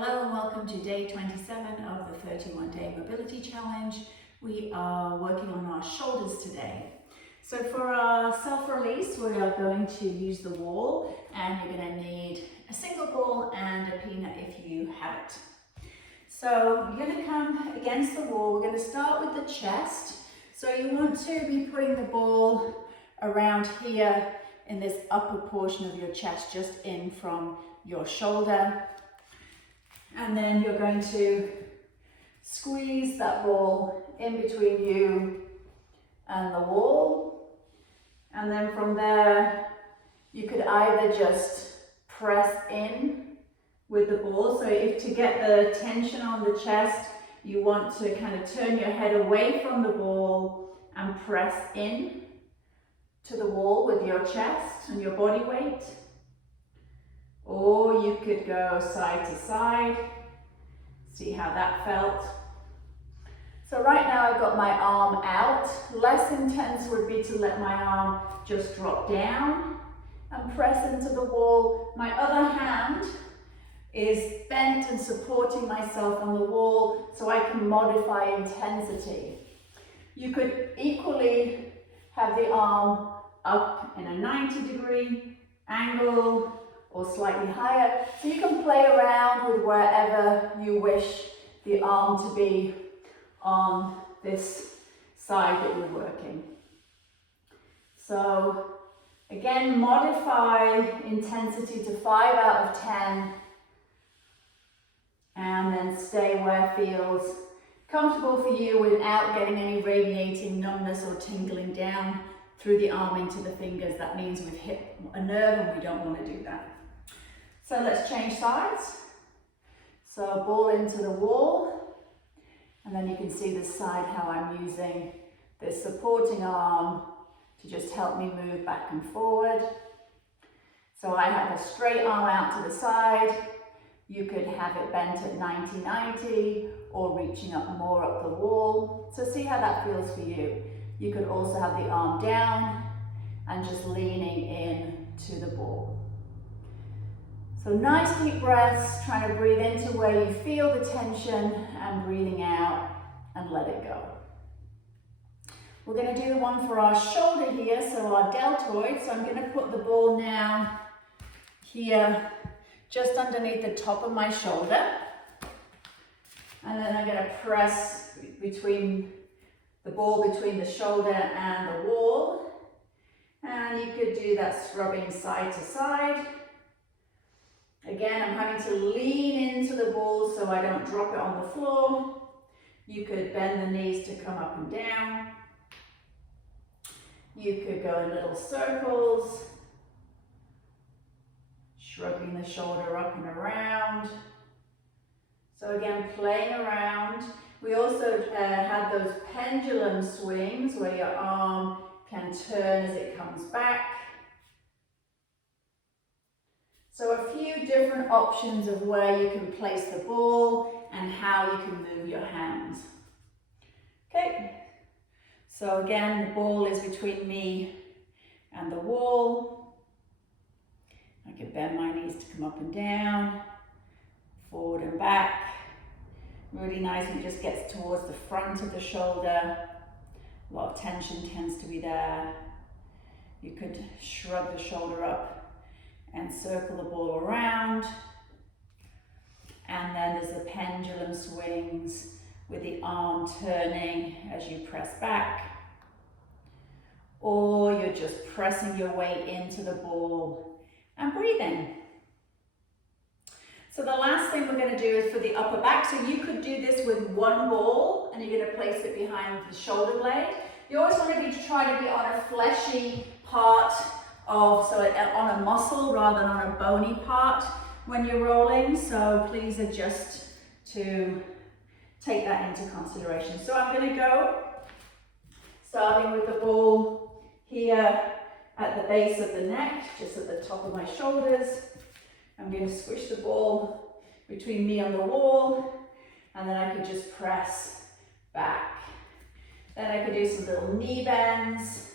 Hello and welcome to day 27 of the 31-day mobility challenge. We are working on our shoulders today. So for our self-release, we are going to use the wall, and you're going to need a single ball and a peanut if you have it. So you're going to come against the wall. We're going to start with the chest. So you want to be putting the ball around here in this upper portion of your chest, just in from your shoulder. And then you're going to squeeze that ball in between you and the wall. And then from there, you could either just press in with the ball. So if to get the tension on the chest, you want to kind of turn your head away from the ball and press in to the wall with your chest and your body weight. Or you could go side to side, see how that felt. So right now I've got my arm out. Less intense would be to let my arm just drop down and press into the wall. My other hand is bent and supporting myself on the wall so I can modify intensity. You could equally have the arm up in a 90-degree angle, or slightly higher. So you can play around with wherever you wish the arm to be on this side that you're working. So again, modify intensity to 5 out of 10, and then stay where it feels comfortable for you without getting any radiating numbness or tingling down through the arm into the fingers. That means we've hit a nerve and we don't want to do that. So let's change sides. So ball into the wall, and then you can see this side how I'm using this supporting arm to just help me move back and forward. So I have a straight arm out to the side. You could have it bent at 90-90 or reaching up more up the wall. So see how that feels for you. You could also have the arm down and just leaning in to the ball. So nice deep breaths, trying to breathe into where you feel the tension and breathing out and let it go. We're going to do the one for our shoulder here, so our deltoid. So I'm going to put the ball now here just underneath the top of my shoulder. And then I'm going to press between the ball between the shoulder and the wall. And you could do that scrubbing side to side. Again, I'm having to lean into the ball so I don't drop it on the floor. You could bend the knees to come up and down. You could go in little circles, shrugging the shoulder up and around. So again, playing around. We also had those pendulum swings where your arm can turn as it comes back. So a few different options of where you can place the ball and how you can move your hands. Okay, so again, the ball is between me and the wall. I can bend my knees to come up and down, forward and back. Really nice when it just gets towards the front of the shoulder. A lot of tension tends to be there. You could shrug the shoulder up and circle the ball around. And then there's the pendulum swings with the arm turning as you press back. Or you're just pressing your way into the ball and breathing. So the last thing we're going to do is for the upper back. So you could do this with one ball and you're going to place it behind the shoulder blade. You always want to be try to be on a fleshy part of, so on a muscle rather than on a bony part when you're rolling. So please adjust to take that into consideration. So I'm going to go starting with the ball here at the base of the neck, just at the top of my shoulders. I'm going to squish the ball between me and the wall, and then I could just press back. Then I could do some little knee bends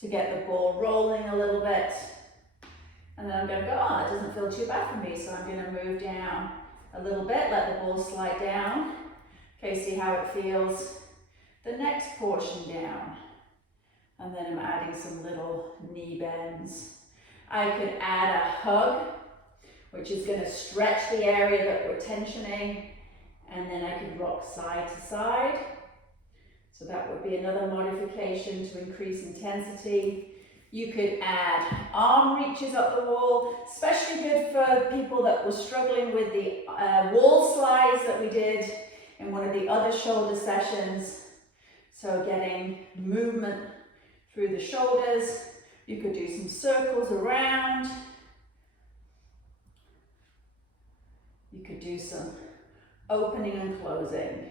to get the ball rolling a little bit. And then I'm going to go, oh, it doesn't feel too bad for me, so I'm going to move down a little bit, let the ball slide down. Okay, see how it feels. The next portion down. And then I'm adding some little knee bends. I could add a hug, which is going to stretch the area that we're tensioning. And then I could rock side to side. So that would be another modification to increase intensity. You could add arm reaches up the wall, especially good for people that were struggling with the wall slides that we did in one of the other shoulder sessions. So getting movement through the shoulders. You could do some circles around. You could do some opening and closing.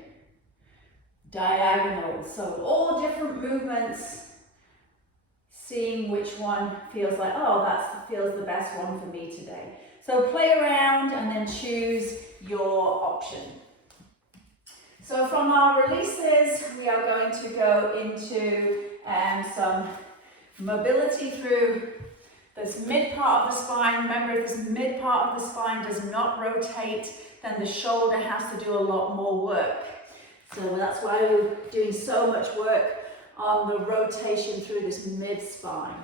Diagonal, so all different movements, seeing which one feels like, oh, that feels the best one for me today. So play around and then choose your option. So from our releases, we are going to go into some mobility through this mid part of the spine. Remember, if this mid part of the spine does not rotate, then the shoulder has to do a lot more work. So that's why we're doing so much work on the rotation through this mid-spine.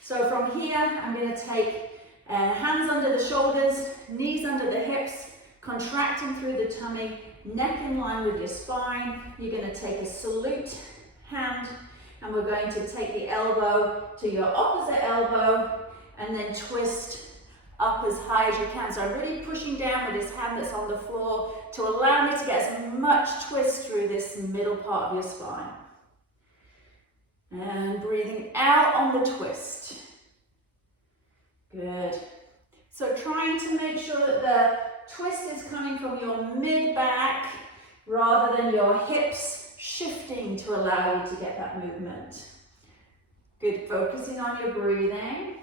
So from here, I'm going to take hands under the shoulders, knees under the hips, contracting through the tummy, neck in line with your spine. You're going to take a salute hand, and we're going to take the elbow to your opposite elbow, and then twist up as high as you can. So I'm really pushing down with this hand that's on the floor to allow me to get as much twist through this middle part of your spine. And breathing out on the twist. Good. So trying to make sure that the twist is coming from your mid-back rather than your hips shifting to allow you to get that movement. Good, focusing on your breathing.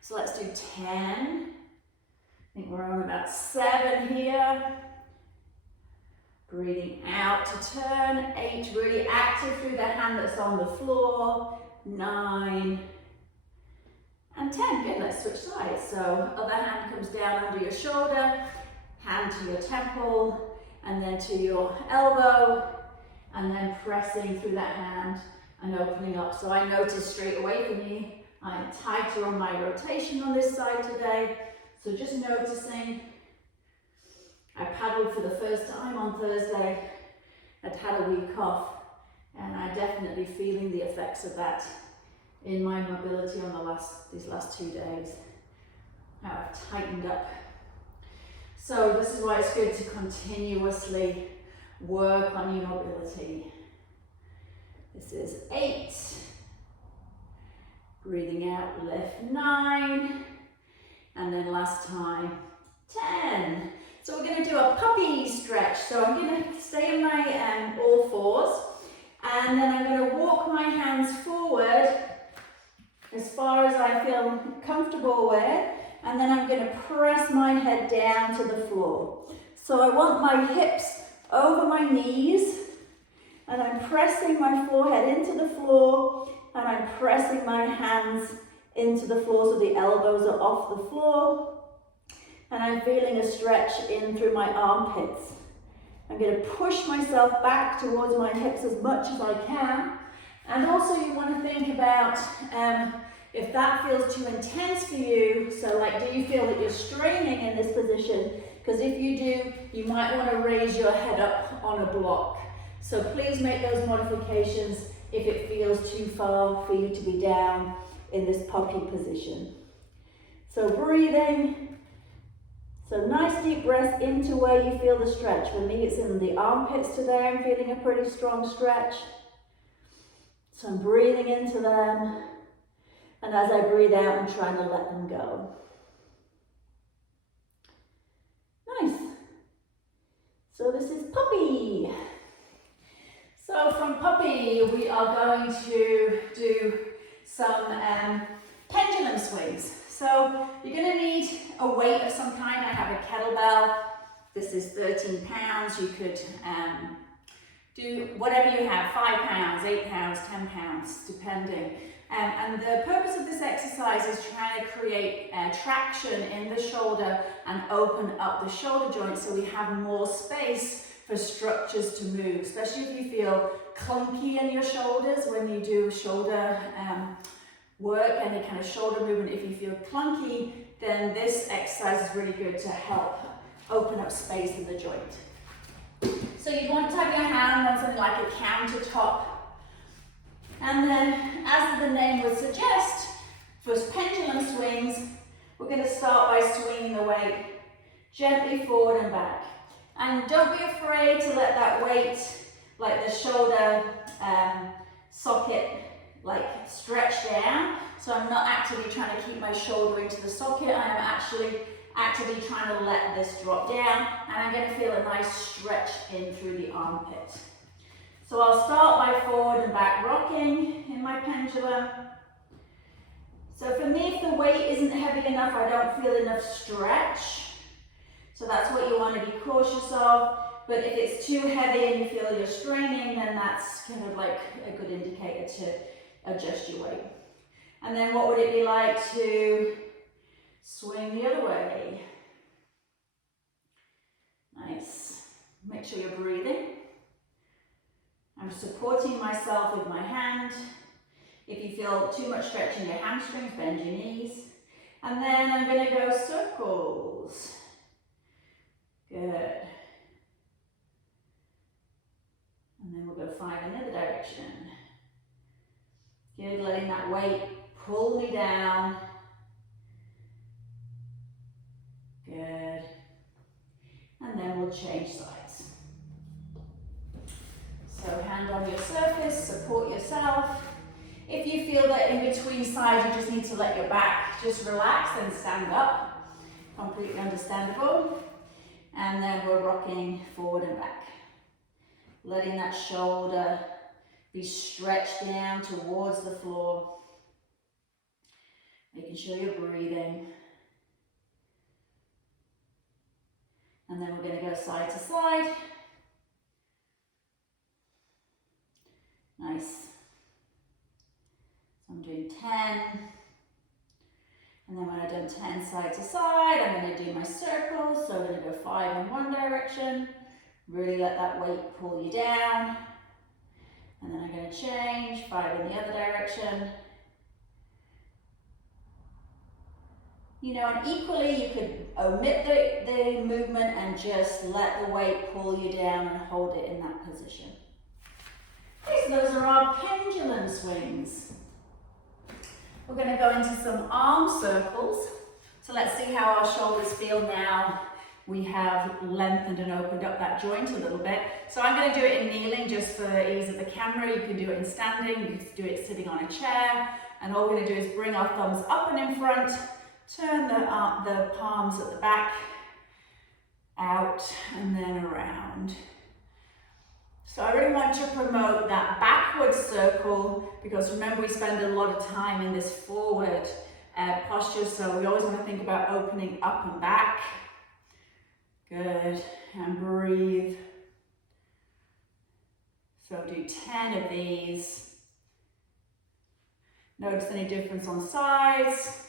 So let's do 10. I think we're on about 7 here. Breathing out to turn. 8, really active through the hand that's on the floor. 9. And 10, good, let's switch sides. So other hand comes down under your shoulder, hand to your temple, and then to your elbow, and then pressing through that hand and opening up. So I notice straight away for me, I'm tighter on my rotation on this side today. So just noticing. I paddled for the first time on Thursday. I'd had a week off, and I'm definitely feeling the effects of that in my mobility on these last 2 days. How I've tightened up. So this is why it's good to continuously work on your mobility. This is 8. Breathing out, lift 9. And then last time, 10. So we're going to do a puppy stretch. So I'm going to stay in my all fours. And then I'm going to walk my hands forward as far as I feel comfortable with. And then I'm going to press my head down to the floor. So I want my hips over my knees. And I'm pressing my forehead into the floor. And I'm pressing my hands into the floor so the elbows are off the floor. And I'm feeling a stretch in through my armpits. I'm going to push myself back towards my hips as much as I can. And also you want to think about if that feels too intense for you. So like, do you feel that you're straining in this position? Because if you do, you might want to raise your head up on a block. So please make those modifications if it feels too far for you to be down in this puppy position. So breathing. So nice deep breath into where you feel the stretch. For me, it's in the armpits today. I'm feeling a pretty strong stretch. So I'm breathing into them. And as I breathe out, I'm trying to let them go. Nice. So this is puppy. So from puppy, we are going to do some pendulum swings. So you're going to need a weight of some kind. I have a kettlebell. This is 13 pounds. You could do whatever you have, 5 pounds, 8 pounds, 10 pounds, depending. And the purpose of this exercise is trying to create traction in the shoulder and open up the shoulder joint so we have more space for structures to move, especially if you feel clunky in your shoulders when you do shoulder work, any kind of shoulder movement. If you feel clunky, then this exercise is really good to help open up space in the joint. So you want to have your hand on something like a countertop. And then, as the name would suggest, for pendulum swings, we're going to start by swinging the weight gently forward and back. And don't be afraid to let that weight, like the shoulder socket, like stretch down. So I'm not actively trying to keep my shoulder into the socket. I am actually actively trying to let this drop down, and I'm going to feel a nice stretch in through the armpit. So I'll start by forward and back rocking in my pendulum. So for me, if the weight isn't heavy enough, I don't feel enough stretch. So that's what you want to be cautious of. But if it's too heavy and you feel you're straining, then that's kind of like a good indicator to adjust your weight. And then what would it be like to swing the other way? Nice. Make sure you're breathing. I'm supporting myself with my hand. If you feel too much stretch in your hamstrings, bend your knees. And then I'm going to go circles. Good. And then we'll go 5 in the other direction. Good, letting that weight pull me down. Good. And then we'll change sides. So hand on your surface, support yourself. If you feel that in between sides you just need to let your back just relax and stand up, completely understandable. And then we're rocking forward and back. Letting that shoulder be stretched down towards the floor. Making sure you're breathing. And then we're going to go side to side. Nice. So I'm doing 10. And then when I've done 10 side to side, I'm going to do my circles. So I'm going to go 5 in one direction. Really let that weight pull you down. And then I'm going to change, 5 in the other direction. You know, and equally you could omit the movement and just let the weight pull you down and hold it in that position. Okay, so those are our pendulum swings. We're going to go into some arm circles. So let's see how our shoulders feel now. We have lengthened and opened up that joint a little bit. So I'm going to do it in kneeling just for the ease of the camera. You can do it in standing, you can do it sitting on a chair. And all we're going to do is bring our thumbs up and in front, turn the palms at the back, out, and then around. So I really want to promote that backward circle, because remember we spend a lot of time in this forward posture, so we always want to think about opening up and back. Good, and breathe. So do 10 of these. Notice any difference on sides.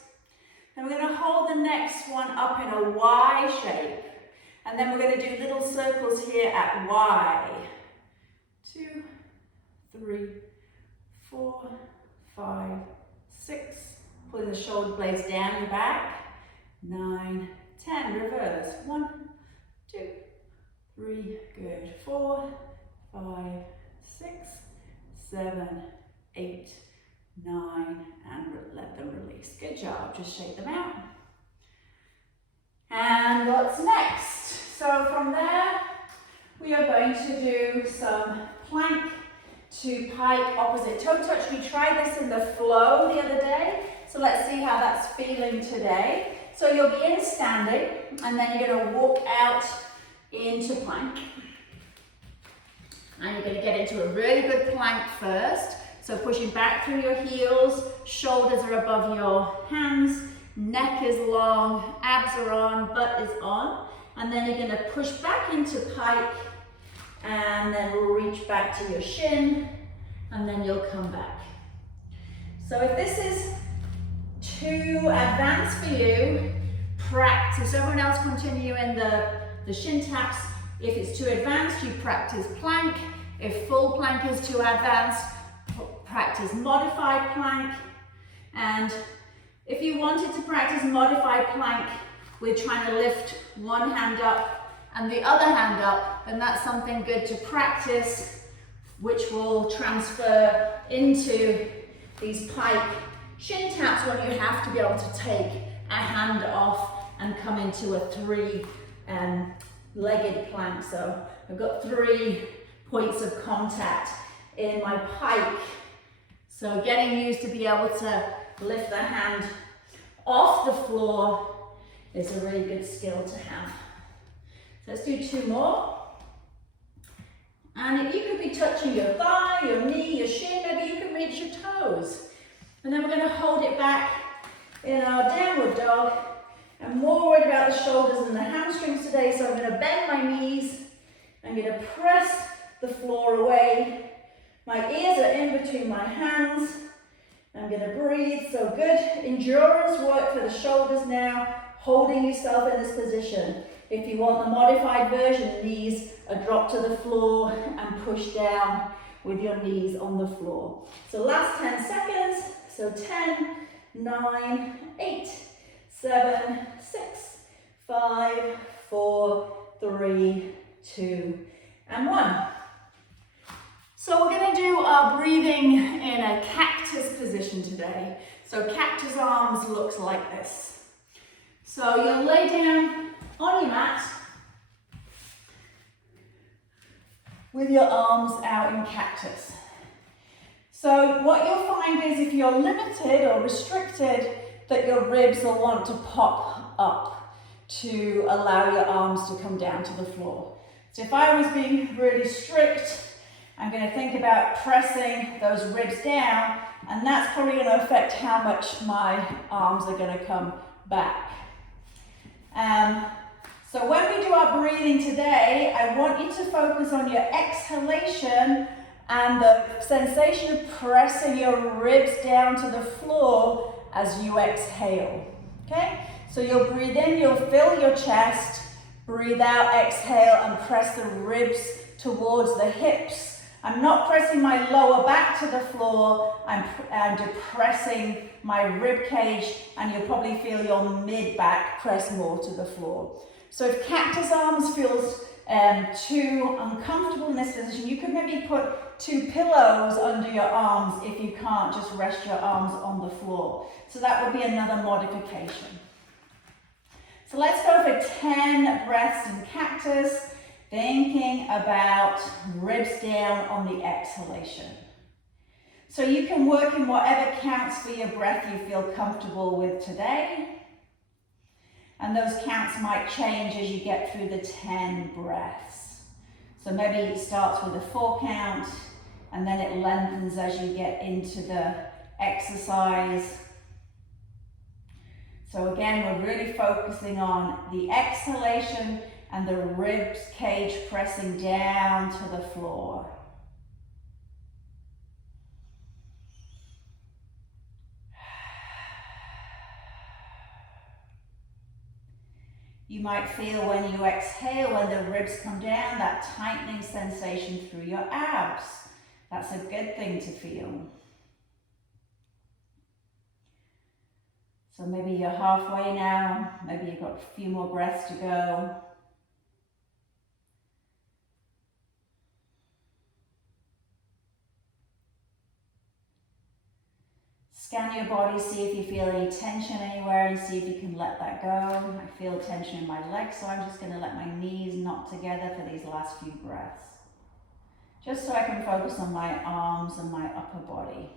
Then we're going to hold the next one up in a Y shape. And then we're going to do little circles here at Y. 2, 3, 4, 5, 6. Pulling the shoulder blades down your back. 9, 10. Reverse. 1, 2, 3. Good. 4, 5, 6, 7, 8, 9, and let them release. Good job. Just shake them out. And what's next? So from there, we are going to do some plank to pike opposite toe touch. We tried this in the flow the other day, so let's see how that's feeling today. So you'll be in standing, and then you're going to walk out into plank. And you're going to get into a really good plank first. So pushing back through your heels, shoulders are above your hands, neck is long, abs are on, butt is on. And then you're going to push back into pike, and then we'll reach back to your shin, and then you'll come back. So if this is too advanced for you, practice. Everyone else continue in the shin taps. If it's too advanced, you practice plank. If full plank is too advanced, practice modified plank. And if you wanted to practice modified plank with trying to lift one hand up and the other hand up, then that's something good to practice, which will transfer into these pike shin taps when you have to be able to take a hand off and come into a three-legged plank. So I've got 3 points of contact in my pike. So getting used to be able to lift the hand off the floor is a really good skill to have. So let's do 2 more. And you could be touching your thigh, your knee, your shin, maybe you can reach your toes. And then we're going to hold it back in our downward dog. I'm more worried about the shoulders and the hamstrings today, so I'm going to bend my knees. I'm going to press the floor away. My ears are in between my hands. I'm going to breathe. So good endurance work for the shoulders now, holding yourself in this position. If you want the modified version, knees are dropped to the floor and push down with your knees on the floor. So last 10 seconds. So 10, 9, 8, 7, 6, 5, 4, 3, 2, and 1. So we're going to do our breathing in a cactus position today. So cactus arms looks like this. So you'll lay down on your mat with your arms out in cactus. So what you'll find is if you're limited or restricted, that your ribs will want to pop up to allow your arms to come down to the floor. So if I was being really strict, I'm going to think about pressing those ribs down, and that's probably going to affect how much my arms are going to come back. So when we do our breathing today, I want you to focus on your exhalation and the sensation of pressing your ribs down to the floor as you exhale. Okay? So you'll breathe in, you'll fill your chest, breathe out, exhale, and press the ribs towards the hips. I'm not pressing my lower back to the floor, I'm depressing my rib cage, and you'll probably feel your mid-back press more to the floor. So if cactus arms feels too uncomfortable in this position, you could maybe put 2 pillows under your arms if you can't just rest your arms on the floor. So that would be another modification. So let's go for 10 breaths in cactus, thinking about ribs down on the exhalation. So you can work in whatever counts for your breath you feel comfortable with today. And those counts might change as you get through the 10 breaths. So maybe it starts with a 4 count, and then it lengthens as you get into the exercise. So again, we're really focusing on the exhalation and the ribs cage pressing down to the floor. You might feel when you exhale, when the ribs come down, that tightening sensation through your abs. That's a good thing to feel. So maybe you're halfway now, maybe you've got a few more breaths to go. Scan your body, see if you feel any tension anywhere, and see if you can let that go. I feel tension in my legs, so I'm just going to let my knees knot together for these last few breaths. Just so I can focus on my arms and my upper body.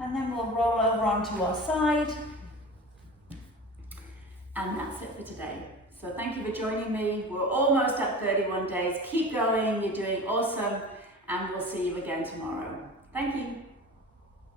And then we'll roll over onto our side. And that's it for today. So thank you for joining me. We're almost at 31 days. Keep going, you're doing awesome, and we'll see you again tomorrow. Thank you.